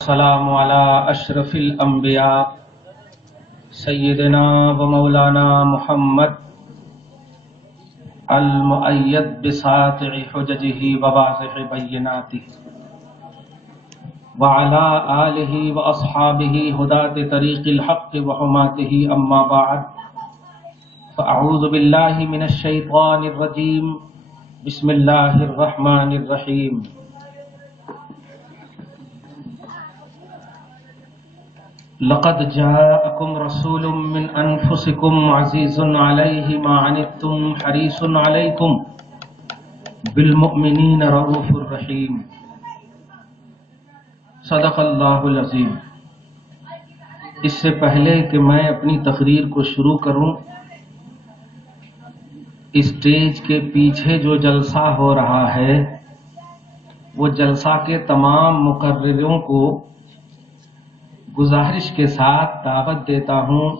السلام على أشرف الأنبياء سيدنا ومولانا محمد المؤيد بساطع حججه وواضح بيناته وعلى آله وأصحابه هداة طريق الحق وحماته أما بعد فأعوذ بالله من الشيطان الرجيم بسم الله الرحمن الرحيم لقد جاءكم رسول من أنفسكم عزيز عليه ما عنتم حريص عليكم بالمؤمنين رؤوف رحيم صدق اللہ العظیم۔ اس سے پہلے کہ میں اپنی تقریر کو شروع کروں، اسٹیج کے پیچھے جو جلسہ ہو رہا ہے وہ جلسہ کے تمام مقرروں کو گزارش کے ساتھ دعوت دیتا ہوں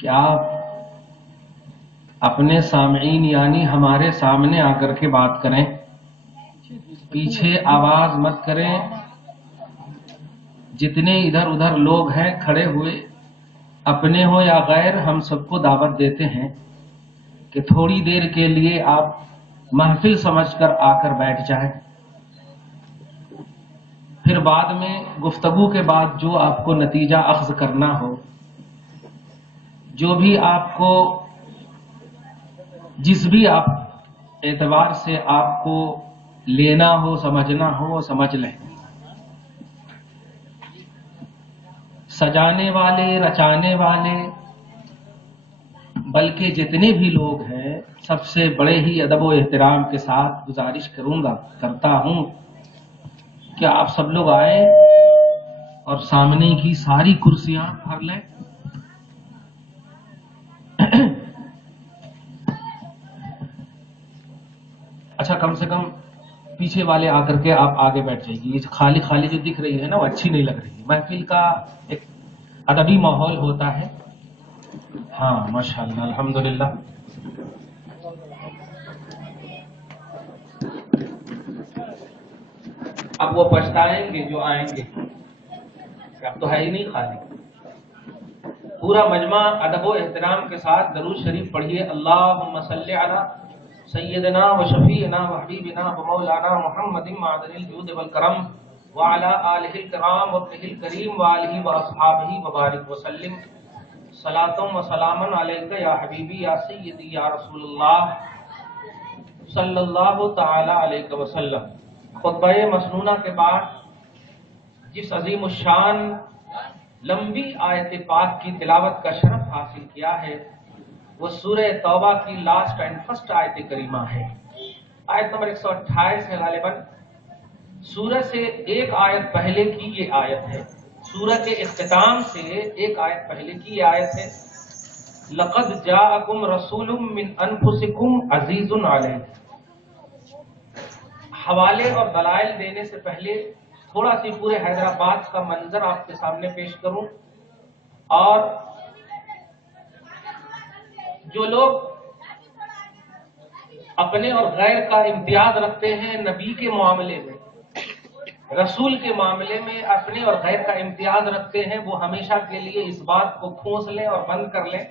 کہ آپ اپنے سامعین یعنی ہمارے سامنے آ کر کے بات کریں، پیچھے آواز مت کریں۔ جتنے ادھر ادھر لوگ ہیں کھڑے ہوئے، اپنے ہو یا غیر، ہم سب کو دعوت دیتے ہیں کہ تھوڑی دیر کے لیے آپ محفل سمجھ کر آ کر بیٹھ جائیں، پھر بعد میں گفتگو کے بعد جو آپ کو نتیجہ اخذ کرنا ہو، جو بھی آپ کو جس بھی آپ اعتبار سے آپ کو لینا ہو سمجھنا ہو وہ سمجھ لیں۔ سجانے والے رچانے والے بلکہ جتنے بھی لوگ ہیں سب سے بڑے ہی ادب و احترام کے ساتھ گزارش کرتا ہوں کہ آپ سب لوگ آئیں اور سامنے کی ساری کرسیاں بھر لیں۔ اچھا، کم سے کم پیچھے والے آ کر کے آپ آگے بیٹھ جائیے۔ یہ خالی خالی جو دکھ رہی ہے نا وہ اچھی نہیں لگ رہی ہے۔ محفل کا ایک ادبی ماحول ہوتا ہے۔ ہاں ماشاءاللہ، الحمدللہ۔ اب وہ پچھتائیں گے جو آئیں گے، اب تو ہے ہی نہیں خالی۔ پورا مجمع ادب و احترام کے ساتھ درود شریف پڑھیے۔ اللہم صلی علی سیدنا و شفیعنا و حبیبنا و مولانا محمد معدن الجود والکرم وعلی آلہ الکرام وابنہ الکریم وآلہ واصحابہ وبارک وسلم صلاۃ و سلام علیک یا حبیبی یا سیدی یا رسول اللہ صلی اللہ تعالی علیہ وسلم۔ خطبہ مسنونہ کے بعد جس عظیم الشان لمبی آیت پاک کی تلاوت کا شرف حاصل کیا ہے وہ سورہ توبہ کی لاسٹ اینڈ فرسٹ آیت کریمہ ہے۔ آیت نمبر 128 ہے غالباً۔ سورہ سے ایک آیت پہلے کی یہ آیت ہے، سورہ کے اختتام سے ایک آیت پہلے کی یہ آیت ہے۔ لقد جاءکم رسول من انفسکم عزیز علیہ۔ حوالے اور دلائل دینے سے پہلے تھوڑا سی پورے حیدرآباد کا منظر آپ کے سامنے پیش کروں، اور جو لوگ اپنے اور غیر کا امتیاز رکھتے ہیں نبی کے معاملے میں، رسول کے معاملے میں اپنے اور غیر کا امتیاز رکھتے ہیں، وہ ہمیشہ کے لیے اس بات کو کھوس لیں اور بند کر لیں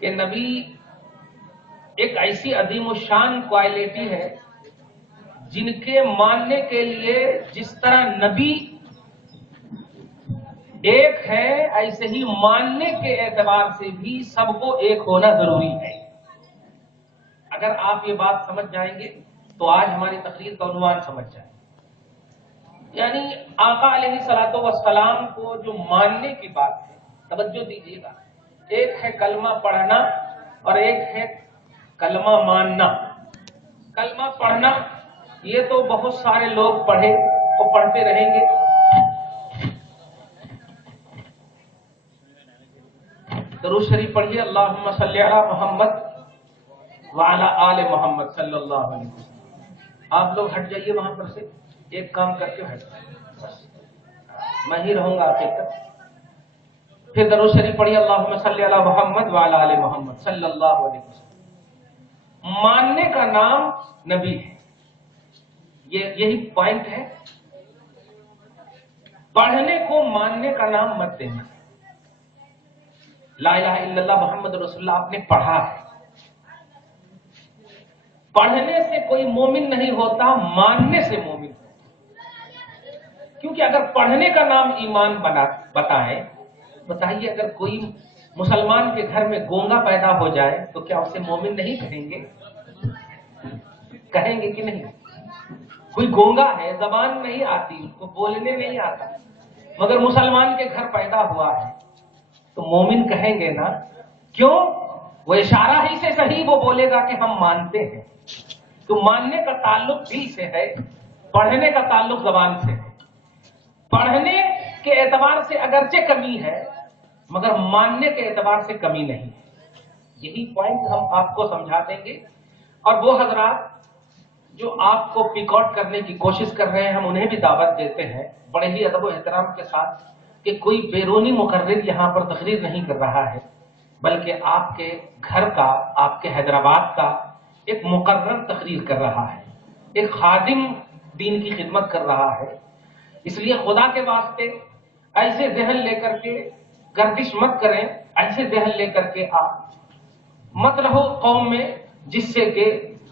کہ نبی ایک ایسی عظیم الشان کوالٹی ہے جن کے ماننے کے لیے جس طرح نبی ایک ہے ایسے ہی ماننے کے اعتبار سے بھی سب کو ایک ہونا ضروری ہے۔ اگر آپ یہ بات سمجھ جائیں گے تو آج ہماری تقریر کا عنوان سمجھ جائیں، یعنی آقا علیہ الصلوۃ والسلام کو جو ماننے کی بات ہے، توجہ دیجیے گا۔ ایک ہے کلمہ پڑھنا اور ایک ہے کلمہ ماننا۔ کلمہ پڑھنا یہ تو بہت سارے لوگ پڑھے اور پڑھتے رہیں گے، درود شریف پڑھیے۔ اللہم صلی علی محمد وعلی آل محمد صلی اللہ علیہ وسلم۔ آپ لوگ ہٹ جائیے وہاں پر سے، ایک کام کر کے ہٹ جائیے، میں ہی رہوں گا آخر تک۔ پھر درود شریف پڑھیے۔ اللہم صلی علی محمد وعلی آل محمد صلی اللہ علیہ وسلم۔ ماننے کا نام نبی ہے، یہی پوائنٹ ہے पढ़ने को मानने का नाम मत देना। ला इलाहा इल्लल्लाह मुहम्मद रसूलुल्लाह आपने पढ़ा है, पढ़ने से कोई मोमिन नहीं होता, मानने से मोमिन होता। क्योंकि अगर पढ़ने का नाम ईमान बताइए अगर कोई मुसलमान के घर में गोंगा पैदा हो जाए तो क्या उसे मोमिन नहीं कहेंगे? कहेंगे कि नहीं? कोई गोंगा है, जबान नहीं आती, उसको बोलने नहीं आता, मगर मुसलमान के घर पैदा हुआ है तो मोमिन कहेंगे ना? क्यों? वो इशारा ही से सही वो बोलेगा कि हम मानते हैं। तो मानने का ताल्लुक दिल से है, पढ़ने का ताल्लुक जबान से है। पढ़ने के एतबार से अगरचे कमी है, मगर मानने के एतबार से कमी नहीं है। यही पॉइंट हम आपको समझा देंगे। और वो हजरात जो आपको पिक आउट करने की कोशिश कर रहे हैं, हम उन्हें भी दावत देते हैं बड़े ही अदब और एहतराम के साथ कि कोई बैरूनी मुकर्रिर यहाँ पर तकरीर नहीं कर रहा है, बल्कि आपके घर का, आपके हैदराबाद का एक मुकर्रर तकरीर कर रहा है, एक खादिम दीन की खिदमत कर रहा है। इसलिए खुदा के वास्ते ऐसे जहन लेकर के गर्दिश मत करें, ऐसे जहन लेकर के आप मत रहो कौम में जिससे कि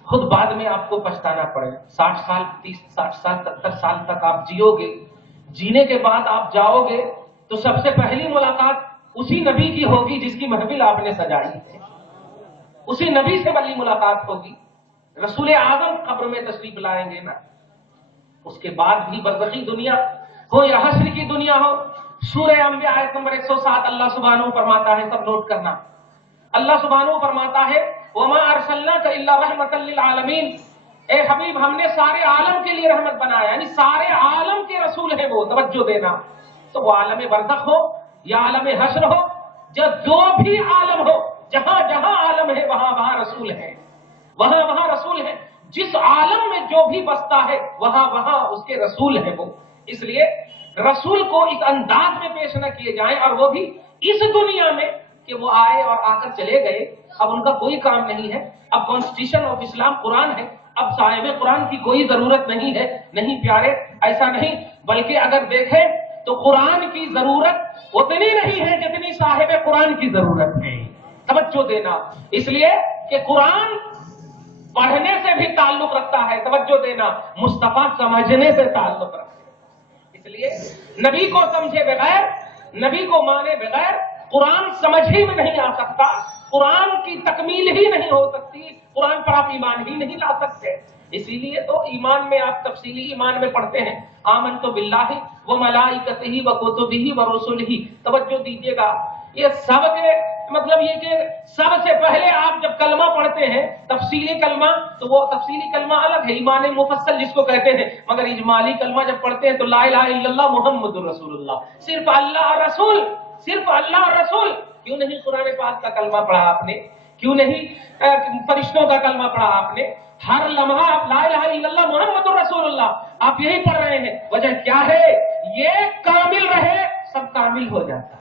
खुद बाद में आपको पछताना पड़े। 60 साल 60 साल 70 साल तक आप जियोगे, जीने के बाद आप जाओगे तो सबसे पहली मुलाकात उसी नबी की होगी जिसकी महफिल आपने सजाई है, उसी नबी से पहली मुलाकात होगी। रसूल आजम कब्र में तशरीफ लाएंगे ना, उसके बाद भी बरज़खी दुनिया हो या हश्र की दुनिया हो। सूरह अंबिया आयत नंबर 107 अल्लाह सुब्हानहू फरमाता है, सब नोट करना, अल्लाह सुब्हानहू फरमाता है वमा अरसलनाका इल्ला रहमतल लिल आलमीन, ए हबीब हमने सारे आलम के लिए रहमत बनाया, यानी सारे आलम के रसूल है वो। तवज्जो देना, तो वो आलम बरज़ख हो या आलम हश्र हो, जो भी आलम हो, जहां जहां आलम है वहां वहां रसूल है, वहां वहां रसूल है। जिस आलम में जो भी बसता है वहां वहां उसके रसूल है वो। इसलिए रसूल को इस अंदाज में पेश न किए जाएं, और वो भी इस दुनिया में कि वो आए और आकर चले गए, अब उनका कोई काम नहीं है। अब कॉन्स्टिट्यूशन ऑफ इस्लाम कुरान है, अब साहिब कुरान की कोई जरूरत नहीं है। नहीं प्यारे, ऐसा नहीं, बल्कि अगर देखें तो कुरान की जरूरत उतनी नहीं है जितनी साहिब कुरान की जरूरत है। तवज्जो देना, इसलिए कि कुरान पढ़ने से भी ताल्लुक रखता है, तवज्जो देना, मुस्तफा समझने से ताल्लुक रखता है। इसलिए नबी को समझे बगैर, नबी को माने बगैर कुरान समझ ही में नहीं आ सकता, कुरान की तकमील ही नहीं हो सकती, कुरान पर आप ईमान ही नहीं ला सकते। इसीलिए तो ईमान में आप तफसीली ईमान में पढ़ते हैं आमनतु बिल्लाहि व मलाइकतिही व कुतुबिही व रुसुलिही। तवज्जो दीजिएगा, ये सब के मतलब ये कि सबसे पहले आप जब कलमा पढ़ते हैं तफसीली कलमा, तो वो तफसीली कलमा अलग है, ईमान मुफस्सल जिसको कहते हैं, मगर इजमाली कलमा जब पढ़ते हैं तो ला इलाहा इल्लल्लाह मुहम्मदुर रसूलुल्लाह, सिर्फ अल्लाह और रसूल, सिर्फ अल्लाह और रसूल। क्यों नहीं कुरान पाक का कलमा पढ़ा आपने? क्यों नहीं फरिश्तों का कलमा पढ़ा आपने? हर लम्हा आप ला इलाहा इल्लल्लाह मुहम्मदुर रसूलुल्लाह आप यही पढ़ रहे हैं। वजह क्या है? ये कामिल रहे सब कामिल हो जाता,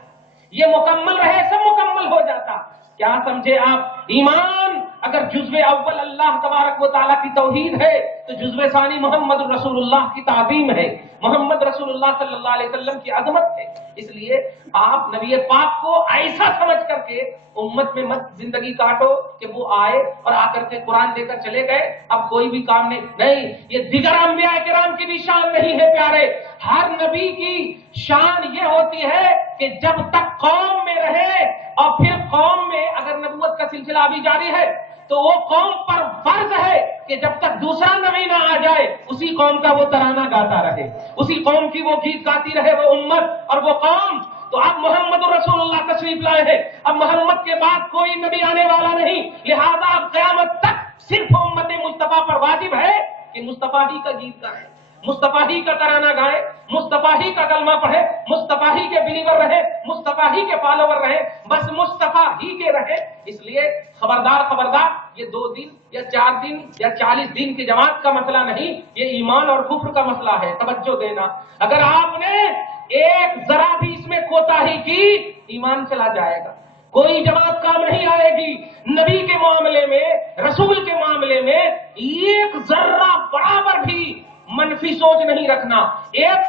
ये मुकम्मल रहे सब मुकम्मल हो जाता। क्या समझे आप? ईमान अगर जुज़्वे अव्वल अल्लाह तबारक व तआला की तौहीद है तो जुज़्वे सानी मोहम्मद रसूलुल्लाह की ताज़ीम है, मोहम्मद रसूलुल्लाह सल्लल्लाहु अलैहि वसल्लम की अज़मत है। इसलिए आप नबी पाक को ऐसा समझ करके उम्मत में मत जिंदगी काटो कि वो आए और आकर के कुरान देकर चले गए, अब कोई भी काम नहीं। ये दिगर अंबिया किराम की भी शान नहीं है प्यारे। हर नबी की शान ये होती है कि जब तक कौम में रहे, और फिर कौम में अगर नबूवत का सिलसिला अभी जारी है तो वो कौम पर फर्ज है कि जब तक दूसरा नबी ना आ जाए उसी कौम का वो तराना गाता रहे, उसी कौम की वो गीत गाती रहे वो उम्मत और वो कौम। तो अब मोहम्मद रसूलुल्लाह तशरीफ लाए हैं, अब मोहम्मद के बाद कोई नबी आने वाला नहीं, लिहाजा अब क़यामत तक सिर्फ उम्मत मुस्तफा पर वाजिब है कि मुस्तफा ही का गीत गाए, मुस्तफा ही का तराना गाए, मुस्तफा ही का कलमा पढ़े, मुस्तफा ही के बिलीवर रहे, मुस्तफा ही के फॉलोवर रहे, बस मुस्तफा ही के रहे। इसलिए खबरदार खबरदार, ये 2 दिन या 4 दिन या 40 दिन की जमात का मसला नहीं, ये ईमान और कुफ्र का मसला है। तवज्जो देना, अगर आपने एक जरा भी इसमें कोताही की ईमान चला जाएगा, कोई जमात काम नहीं आएगी। नबी के मामले में, रसूल के मामले में एक जर्रा बराबर भी मनफी सोच नहीं रखना। एक